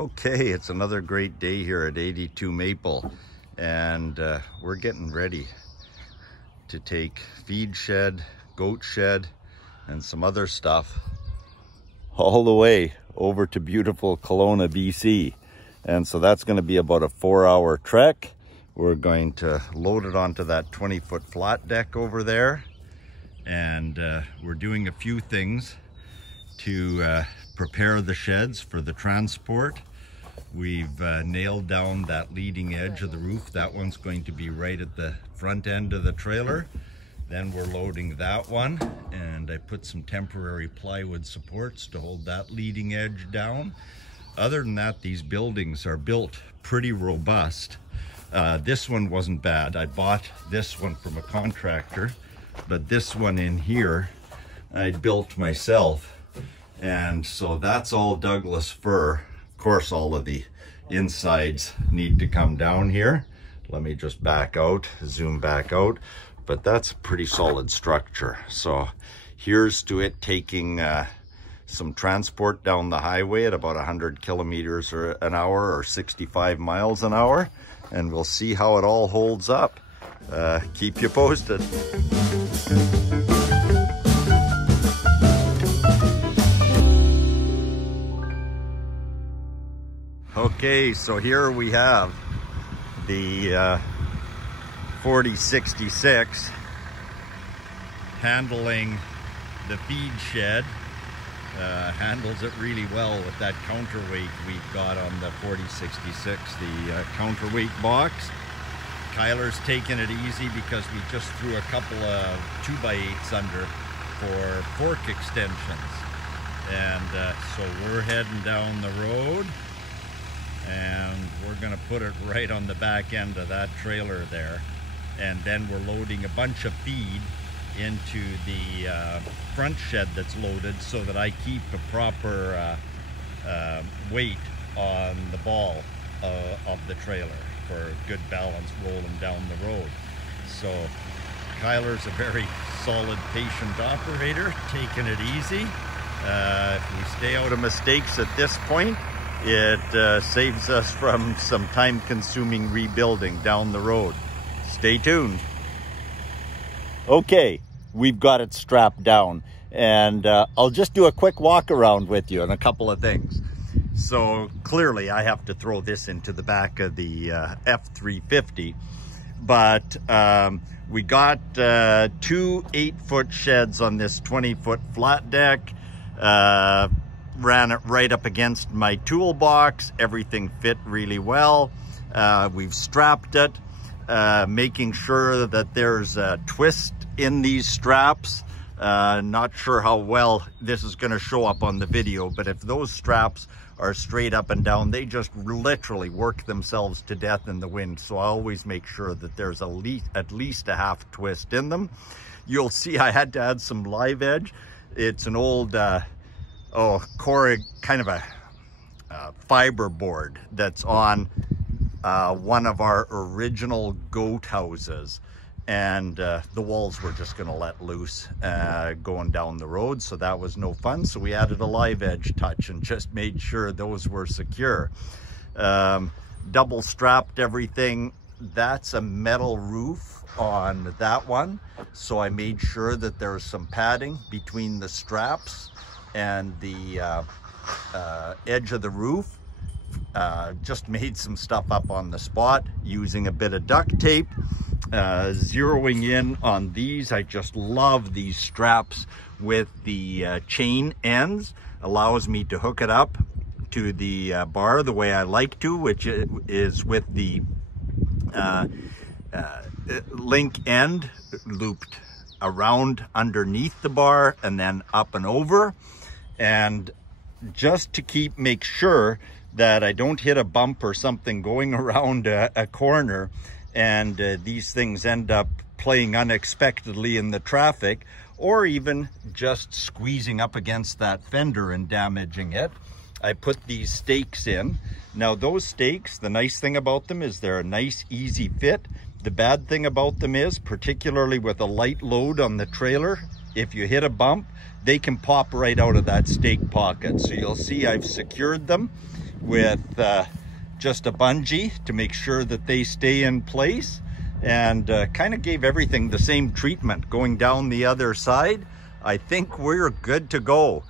Okay, it's another great day here at 82 Maple, and we're getting ready to take feed shed, goat shed, and some other stuff all the way over to beautiful Kelowna, BC. And so that's going to be about a 4-hour trek. We're going to load it onto that 20-foot flat deck over there, and we're doing a few things to prepare the sheds for the transport. We've nailed down that leading edge of the roof. That one's going to be right at the front end of the trailer. Then we're loading that one, and I put some temporary plywood supports to hold that leading edge down. Other than that, these buildings are built pretty robust. This one wasn't bad. I bought this one from a contractor, but this one in here I built myself. And so that's all Douglas fir. Of course, all of the insides need to come down here. Let me just back out, zoom back out. But that's a pretty solid structure. So here's to it taking some transport down the highway at about 100 kilometers an hour or 65 miles an hour. And we'll see how it all holds up. Keep you posted. Okay, so here we have the 4066 handling the feed shed. Handles it really well with that counterweight we've got on the 4066, the counterweight box. Kyler's taking it easy because we just threw a couple of 2x8s under for fork extensions. And so we're heading down the road, and we're going to put it right on the back end of that trailer there. And then we're loading a bunch of feed into the front shed that's loaded so that I keep a proper weight on the ball of the trailer for good balance rolling down the road. So Kyler's a very solid, patient operator, taking it easy. If we stay out of mistakes at this point, it saves us from some time-consuming rebuilding down the road. Stay tuned. Okay, we've got it strapped down, and I'll just do a quick walk around with you on a couple of things. So clearly I have to throw this into the back of the F350, but we got 2 8-foot sheds on this 20-foot flat deck. Ran it right up against my toolbox. Everything fit really well. We've strapped it, making sure that there's a twist in these straps. Not sure how well this is going to show up on the video, but if those straps are straight up and down, they just literally work themselves to death in the wind. So I always make sure that there's at least a half twist in them. You'll see I had to add some live edge. It's an old kind of a fiber board that's on one of our original goat houses, and the walls were just going to let loose going down the road, so that was no fun. So we added a live edge touch and just made sure those were secure. Double strapped everything. That's a metal roof on that one, so I made sure that there's some padding between the straps and the edge of the roof. Just made some stuff up on the spot using a bit of duct tape. Zeroing in on these, I just love these straps with the chain ends. Allows me to hook it up to the bar the way I like to, which is with the link end looped around underneath the bar and then up and over. And just to make sure that I don't hit a bump or something going around a corner, and these things end up playing unexpectedly in the traffic, or even just squeezing up against that fender and damaging it, I put these stakes in. Now those stakes, the nice thing about them is they're a nice easy fit. The bad thing about them is, particularly with a light load on the trailer, if you hit a bump, they can pop right out of that stake pocket. So you'll see I've secured them with just a bungee to make sure that they stay in place, and kind of gave everything the same treatment going down the other side. I think we're good to go.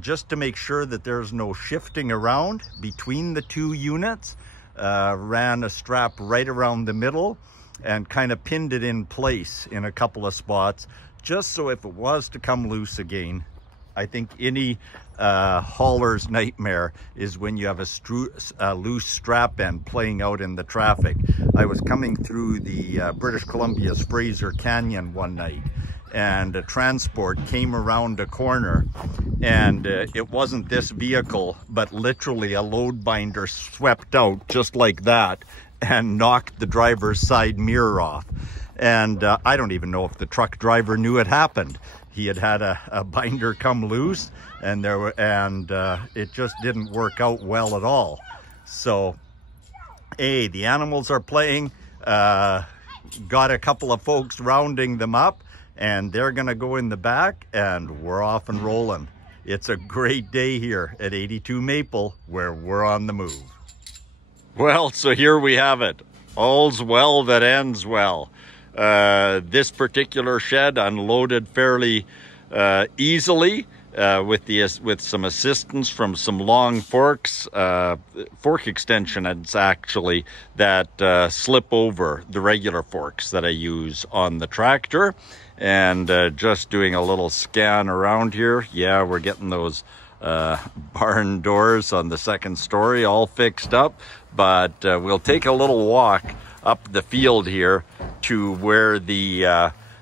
Just to make sure that there's no shifting around between the two units, ran a strap right around the middle and kind of pinned it in place in a couple of spots, just so if it was to come loose again. I think any hauler's nightmare is when you have a loose strap end playing out in the traffic. I was coming through the British Columbia's Fraser Canyon one night, and a transport came around a corner, and it wasn't this vehicle, but literally a load binder swept out just like that and knocked the driver's side mirror off. And I don't even know if the truck driver knew it happened. He had had a binder come loose, and it just didn't work out well at all. So, the animals are playing. Got a couple of folks rounding them up, and they're gonna go in the back, and we're off and rolling. It's a great day here at 82 Maple, where we're on the move. Well, so here we have it. All's well that ends well. This particular shed unloaded fairly easily with some assistance from some long forks, fork extensions actually, that slip over the regular forks that I use on the tractor. And just doing a little scan around here. Yeah, we're getting those barn doors on the second story all fixed up, but we'll take a little walk up the field here to where the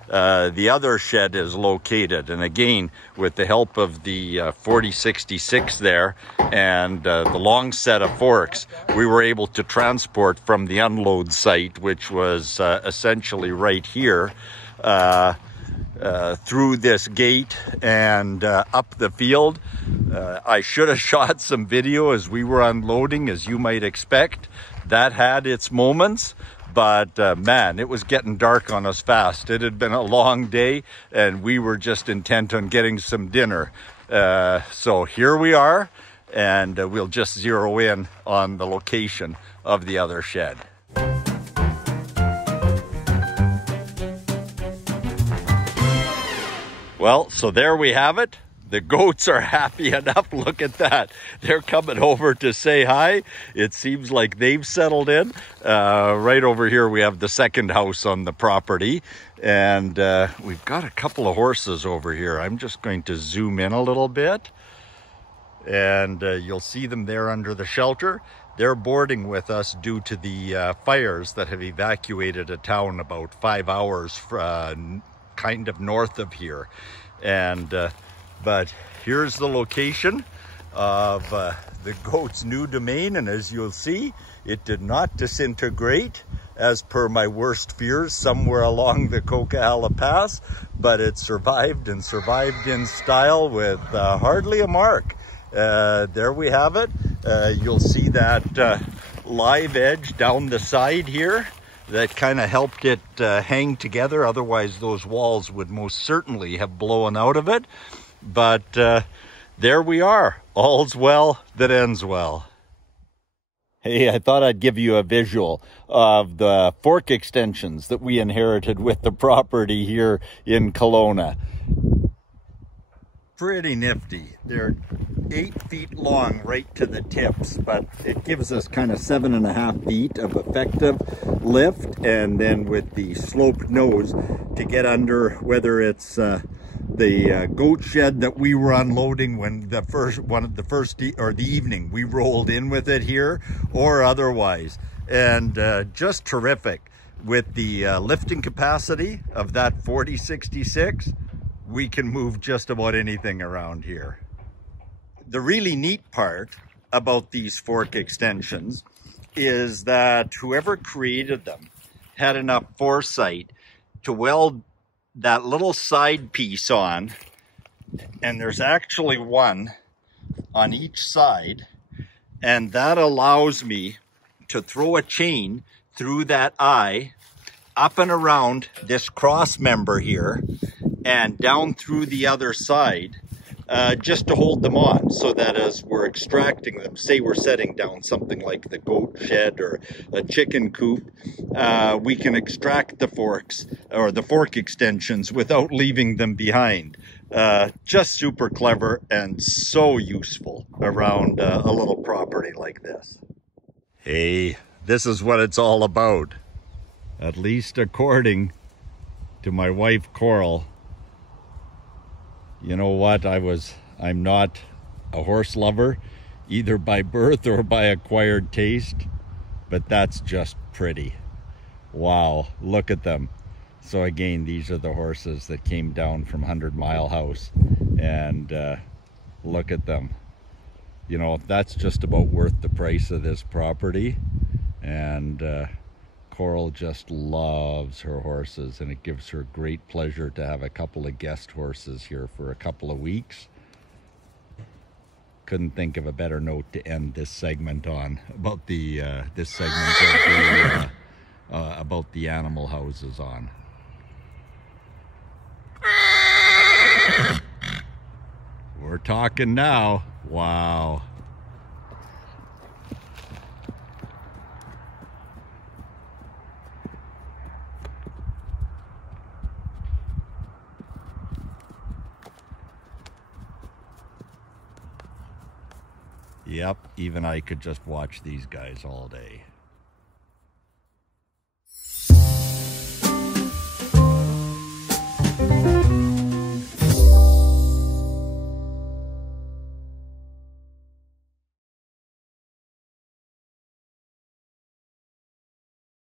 other shed is located. And again, with the help of the 4066 there and the long set of forks, we were able to transport from the unload site, which was essentially right here, through this gate and up the field. I should have shot some video as we were unloading, as you might expect. That had its moments, but man, it was getting dark on us fast. It had been a long day, and we were just intent on getting some dinner. So here we are, and we'll just zero in on the location of the other shed. Well, so there we have it. The goats are happy enough. Look at that. They're coming over to say hi. It seems like they've settled in. Right over here, we have the second house on the property. And we've got a couple of horses over here. I'm just going to zoom in a little bit. And you'll see them there under the shelter. They're boarding with us due to the fires that have evacuated a town about 5 hours kind of north of here. And but here's the location of the goat's new domain, and as you'll see, it did not disintegrate as per my worst fears somewhere along the Coquihalla Pass, but it survived, and survived in style with hardly a mark. There we have it. You'll see that live edge down the side here that kind of helped it hang together. Otherwise, those walls would most certainly have blown out of it. But there we are. All's well that ends well. Hey, I thought I'd give you a visual of the fork extensions that we inherited with the property here in Kelowna. Pretty nifty. They're 8 feet long right to the tips, but it gives us kind of 7.5 feet of effective lift, and then with the sloped nose to get under, whether it's the goat shed that we were unloading when the evening we rolled in with it here, or otherwise. And just terrific. With the lifting capacity of that 4066, we can move just about anything around here. The really neat part about these fork extensions is that whoever created them had enough foresight to weld that little side piece on, and there's actually one on each side, and that allows me to throw a chain through that eye up and around this cross member here and down through the other side just to hold them on, so that as we're extracting them, say we're setting down something like the goat shed or a chicken coop, we can extract the forks or the fork extensions without leaving them behind. Just super clever and so useful around a little property like this. Hey, this is what it's all about. At least according to my wife Coral. You know what, I'm not a horse lover, either by birth or by acquired taste, but that's just pretty. Wow, look at them. So again, these are the horses that came down from 100 Mile House, and look at them. You know, that's just about worth the price of this property, and Coral just loves her horses, and it gives her great pleasure to have a couple of guest horses here for a couple of weeks. Couldn't think of a better note to end this segment on about the about the animal houses on. We're talking now. Wow. Yep, even I could just watch these guys all day.